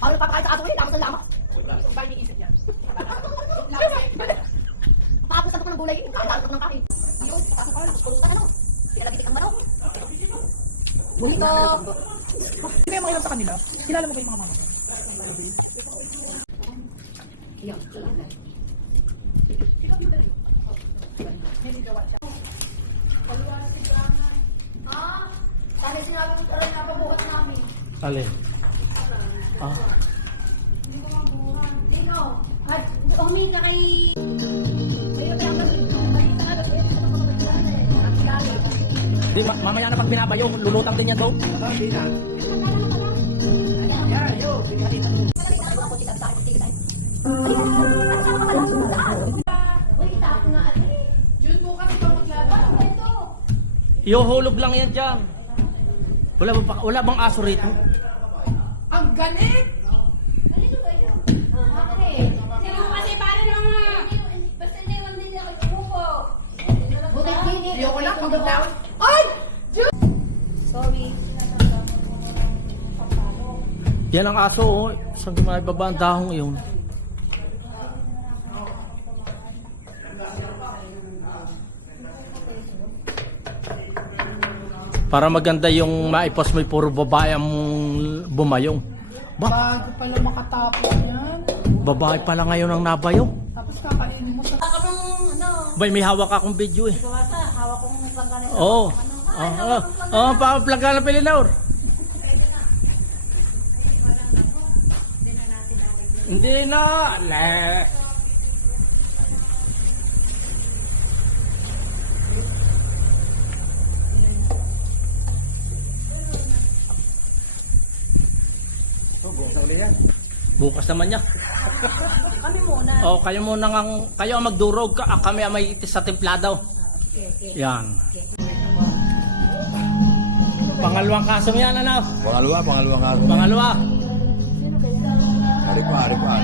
Paano papakain sa aso ngayon? Lamas ng lamas. Ba iniisip niya? Pakapusan ko ng gulay. Kakalaan ko ng kain. Yun, tapos Carlos, kulutan ano. Kaya lagi tikang manok. Bonito. Sino yung mga ilan sa kanila? Kilala mo ba yung mga mama? Iyan. Sana sinabi mo rin na pabuhat namin. Alin? Ah. Hindi ko mabuhat. Ikaw, at humingi ka kay... Kayo kaya balita ka doon. Di, mamaya na pag binabayo, lulutang din yan daw. Hindi na. Yeah, yo. Jun, bukas ito maglalaro. Ihuhulog lang yan dyan. Wala bang aso rito? Ang galing! Ayoko lang, pagod lang. Ay! Sorry. Yan ang aso, oh. Saan gumababa ang dahong yun? Para maganda yung maipos mo, puro babae ang bumayong. Ba? Bago pala makatapos yan. Babae pala ngayon ang nabayong. Tapos kakainin mo sa... Bay, may hawak akong video eh. Hawak kong plangga na Oo. Pa-plangga na Pelinaur. Hindi na. Bukas naman niya. Kami muna. Oh, kayo muna kayo ang magdurog, kami ang may itis sa templado. Yan. Pangalawang kaso yan, ano? Pangalawa nga. Pangalawa. Ari pa.